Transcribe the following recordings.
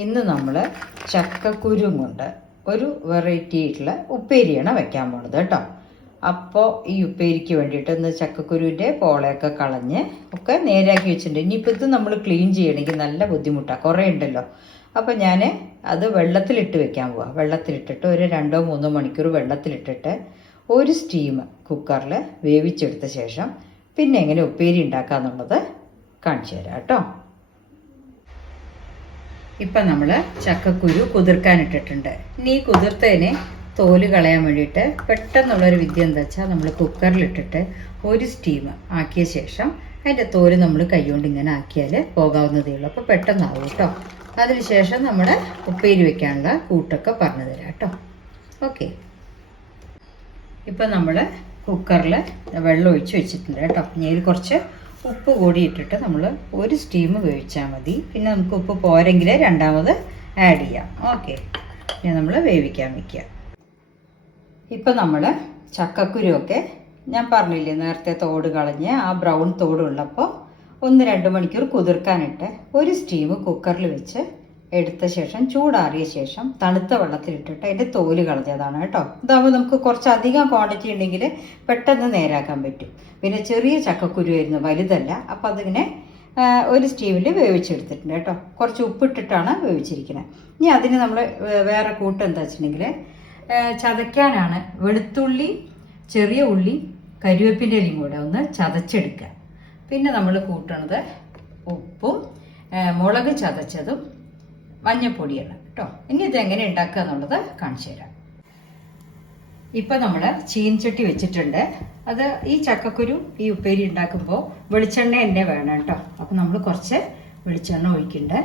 ഇന്ന് നമ്മൾ ചക്കക്കുരും കൊണ്ട് ഒരു വെറൈറ്റി ആയിട്ടുള്ള ഉപ്പേരിയാണ് വെക്കാൻ പോണത് കേട്ടോ. അപ്പോൾ ഈ ഉപ്പേരിക്ക് വേണ്ടിയിട്ട് ഇന്ന് ചക്കക്കുരുവിൻ്റെ പോളയൊക്കെ കളഞ്ഞ് ഒക്കെ നേരാക്കി വെച്ചിട്ടുണ്ട്. ഇനിയിപ്പോൾ ഇത് നമ്മൾ ക്ലീൻ ചെയ്യണമെങ്കിൽ നല്ല ബുദ്ധിമുട്ടാണ്, കുറേ ഉണ്ടല്ലോ. അപ്പോൾ ഞാൻ അത് വെള്ളത്തിലിട്ട് വെക്കാൻ പോവാം. വെള്ളത്തിലിട്ടിട്ട് ഒരു 2-3 മണിക്കൂർ വെള്ളത്തിലിട്ടിട്ട് ഒരു സ്റ്റീം കുക്കറിൽ വേവിച്ചെടുത്ത ശേഷം പിന്നെ എങ്ങനെ ഉപ്പേരി ഉണ്ടാക്കാന്നുള്ളത് കാണിച്ചു തരാം കേട്ടോ. ഇപ്പം നമ്മൾ ചക്കക്കുരു കുതിർക്കാനിട്ടിട്ടുണ്ട്. ഇനി ഈ കുതിർത്തതിന് തോല് കളയാൻ വേണ്ടിയിട്ട് പെട്ടെന്നുള്ളൊരു വിദ്യ എന്താ വെച്ചാൽ നമ്മൾ കുക്കറിലിട്ടിട്ട് ഒരു സ്റ്റീം ആക്കിയ ശേഷം അതിൻ്റെ തോല് നമ്മൾ കൈകൊണ്ട് ഇങ്ങനെ ആക്കിയാൽ പോകാവുന്നതേ ഉള്ളൂ. അപ്പോൾ പെട്ടെന്നാവും കേട്ടോ. അതിനുശേഷം നമ്മുടെ ഉപ്പേരി വെക്കാനുള്ള കൂട്ടൊക്കെ പറഞ്ഞു തരാം കേട്ടോ. ഓക്കെ, ഇപ്പം നമ്മൾ കുക്കറിൽ വെള്ളം ഒഴിച്ച് വെച്ചിട്ടുണ്ട് കേട്ടോ. ഇനി കുറച്ച് ഉപ്പ് കൂടി ഇട്ടിട്ട് നമ്മൾ ഒരു സ്റ്റീം വേവിച്ചാൽ മതി. പിന്നെ നമുക്ക് ഉപ്പ് പോരെങ്കിൽ രണ്ടാമത് ആഡ് ചെയ്യാം. ഓക്കെ, ഇനി നമ്മൾ വേവിക്കാൻ വയ്ക്കുക. ഇപ്പം നമ്മൾ ചക്കക്കുരുവൊക്കെ ഞാൻ പറഞ്ഞില്ലേ നേരത്തെ തോട് കളഞ്ഞ് ആ ബ്രൗൺ തോടുള്ളപ്പോൾ 1-2 മണിക്കൂർ കുതിർക്കാനിട്ട് ഒരു സ്റ്റീം കുക്കറിൽ വെച്ച് എടുത്ത ശേഷം ചൂടാറിയ ശേഷം തണുത്ത വെള്ളത്തിലിട്ടിട്ട് അതിൻ്റെ തോല് കളഞ്ഞതാണ് കേട്ടോ. ഇതാകുമ്പോൾ നമുക്ക് കുറച്ചധികം ക്വാണ്ടിറ്റി ഉണ്ടെങ്കിൽ പെട്ടെന്ന് നേരാക്കാൻ പറ്റും. പിന്നെ ചെറിയ ചക്കക്കുരു ആയിരുന്നു, വലുതല്ല. അപ്പം അതിങ്ങനെ ഒരു സ്റ്റീവിൽ വേവിച്ചെടുത്തിട്ടുണ്ട് കേട്ടോ. കുറച്ച് ഉപ്പിട്ടിട്ടാണ് വേവിച്ചിരിക്കുന്നത്. ഇനി അതിന് നമ്മൾ വേറെ കൂട്ട് എന്താ വെച്ചിട്ടുണ്ടെങ്കിൽ ചതയ്ക്കാനാണ് വെളുത്തുള്ളി, ചെറിയ ഉള്ളി, കരിവേപ്പിൻ്റെ ഇലയും കൂടെ ഒന്ന് ചതച്ചെടുക്കുക. പിന്നെ നമ്മൾ കൂട്ടണത് ഉപ്പും മുളക് ചതച്ചതും മഞ്ഞപ്പൊടിയാണ് കേട്ടോ. ഇനി ഇതെങ്ങനെ ഉണ്ടാക്കുക എന്നുള്ളത് കാണിച്ചു തരാം. ഇപ്പം നമ്മൾ ചീൻചട്ടി വെച്ചിട്ടുണ്ട്. അത് ഈ ചക്കക്കുരു ഈ ഉപ്പേരി ഉണ്ടാക്കുമ്പോൾ വെളിച്ചെണ്ണ തന്നെ വേണം കേട്ടോ. അപ്പം നമ്മൾ കുറച്ച് വെളിച്ചെണ്ണ ഒഴിക്കണ്ടേ.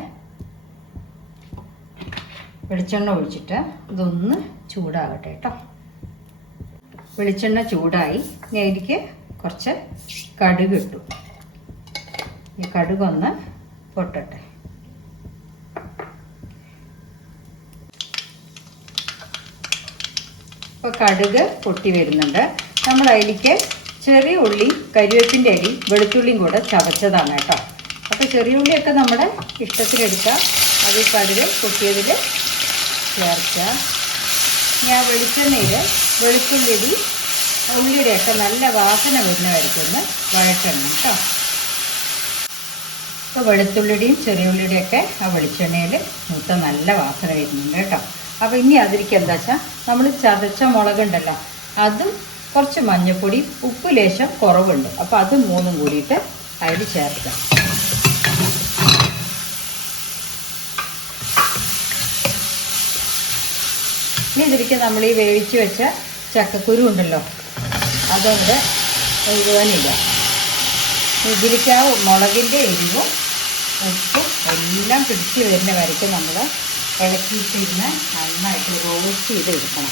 വെളിച്ചെണ്ണ ഒഴിച്ചിട്ട് ഇതൊന്ന് ചൂടാകട്ടെ കേട്ടോ. വെളിച്ചെണ്ണ ചൂടായി. ഇനി അതിലേക്ക് കുറച്ച് കടുക് ഇട്ടു. ഈ കടുകൊന്ന് പൊട്ടട്ടെ. ഇപ്പോൾ കടുക് പൊട്ടി വരുന്നുണ്ട്. നമ്മൾ അതിലേക്ക് ചെറിയ ഉള്ളി, കരിവേപ്പിൻ്റെ അരി, വെളുത്തുള്ളിയും കൂടെ ചതച്ചതാണ് കേട്ടോ. അപ്പോൾ ചെറിയ ഉള്ളിയൊക്കെ നമ്മുടെ ഇഷ്ടത്തിനെടുക്കാം. അത് കടുക് പൊട്ടിയതിൽ ചേർക്കുക. ഞാൻ വെളിച്ചെണ്ണയിൽ വെളുത്തുള്ളി ഉള്ളിയുടെയൊക്കെ നല്ല വാസന വരുന്നതായിരിക്കും ഒന്ന് വഴറ്റണം കേട്ടോ. ഇപ്പോൾ വെളുത്തുള്ളിയുടെയും ചെറിയ ഉള്ളിയുടെയൊക്കെ ആ വെളിച്ചെണ്ണയിൽ മൂത്ത നല്ല വാസന വരുന്നുണ്ട് കേട്ടോ. അപ്പോൾ ഇനി അതിലേക്ക് എന്താ വെച്ചാൽ നമ്മൾ ചതച്ച മുളകുണ്ടല്ലോ, അതും കുറച്ച് മഞ്ഞൾപ്പൊടി, ഉപ്പ് ലേശം കുറവുണ്ട്. അപ്പോൾ അത് 3 കൂടിയിട്ട് അതിൽ ചേർക്കാം. ഇനി ഇതിലേക്ക് നമ്മൾ ഈ വേവിച്ച് വെച്ച ചക്കക്കുരു ഉണ്ടല്ലോ, അതുകൊണ്ട് മുഴുവനില്ല. ഇതിലേക്ക് ആ മുളകിൻ്റെ എരിവും ഉപ്പും എല്ലാം പിടിച്ച് വരുന്ന വരയ്ക്ക് നമ്മൾ ഇളക്കിയിട്ടിരുന്ന് നന്നായിട്ട് റോസ്റ്റ് ചെയ്ത് എടുക്കണം.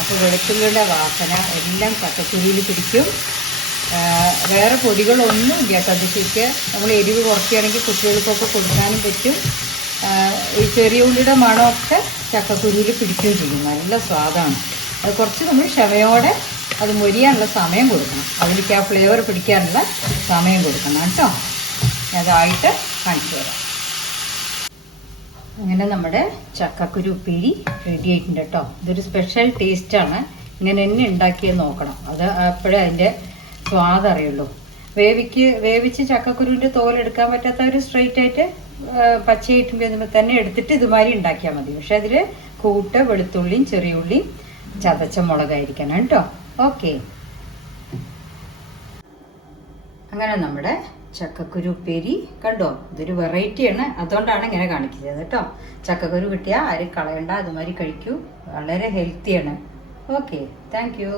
അപ്പോൾ വെളുത്തുള്ളിയുടെ വാസന എല്ലാം ചക്കക്കുരുവിൽ പിടിക്കും. വേറെ പൊടികളൊന്നും ഇല്ല കേട്ടോ. അതിലേക്ക് നമ്മൾ എരിവ് കുറയ്ക്കുകയാണെങ്കിൽ കുട്ടികൾക്കൊക്കെ കൊടുക്കാനും പറ്റും. ഈ ചെറിയ ഉള്ളിയുടെ മണമൊക്കെ ചക്കക്കുരുവിൽ പിടിക്കുകയും ചെയ്യും. നല്ല സ്വാദാണ്. അത് കുറച്ച് നമ്മൾ ക്ഷമയോടെ അത് മൊരിയാനുള്ള സമയം കൊടുക്കണം. അതിലേക്ക് ആ ഫ്ലേവർ പിടിക്കാനുള്ള സമയം കൊടുക്കണം കേട്ടോ. അതായിട്ട് കാണിച്ചു തരാം. അങ്ങനെ നമ്മുടെ ചക്കക്കുരു ഉപ്പേരി റെഡി ആയിട്ടുണ്ട് കേട്ടോ. ഇതൊരു സ്പെഷ്യൽ ടേസ്റ്റാണ്. ഇങ്ങനെ തന്നെ ഉണ്ടാക്കിയത് നോക്കണം. അത് അപ്പോഴേ അതിൻ്റെ സ്വാദ് അറിയുള്ളൂ. വേവിച്ച് ചക്കക്കുരുവിൻ്റെ തോലെടുക്കാൻ പറ്റാത്തവർ സ്ട്രെയിറ്റ് ആയിട്ട് പച്ചയായിട്ട് തന്നെ എടുത്തിട്ട് ഇതുമാതിരി ഉണ്ടാക്കിയാൽ മതി. പക്ഷെ അതിൽ കൂട്ട് വെളുത്തുള്ളിയും ചെറിയ ഉള്ളിയും ചതച്ച മുളകായിരിക്കണം കേട്ടോ. ഓക്കെ, അങ്ങനെ നമ്മുടെ ചക്കക്കുരു ഉപ്പേരി കണ്ടോ. ഇതൊരു വെറൈറ്റിയാണ്, അതുകൊണ്ടാണ് ഇങ്ങനെ കാണിക്കുന്നത് കേട്ടോ. ചക്കക്കുരു കിട്ടിയാൽ ആരും കളയണ്ട, അതുമാതിരി കഴിക്കൂ. വളരെ ഹെൽത്തിയാണ്. Okay, thank you.